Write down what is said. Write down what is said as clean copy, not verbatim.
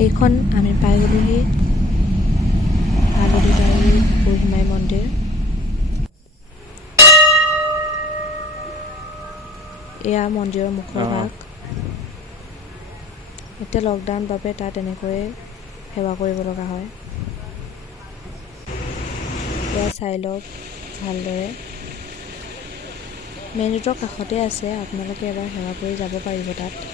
এইখন আমি পাই গ'লোহি হালধিবাৰী বুঢ়ীমাই মন্দিৰ। এয়া মন্দিৰৰ মুখৰ ভাগ। এতিয়া লকডাউন বাবে তাত এনেকৈয়ে সেৱা কৰিব লগা হয়। এয়া চাই লওক ভালদৰে। মেইন ৰোডৰ কাষতে আছে, আপোনালোকে এবাৰ সেৱা কৰি যাব পাৰিব তাত।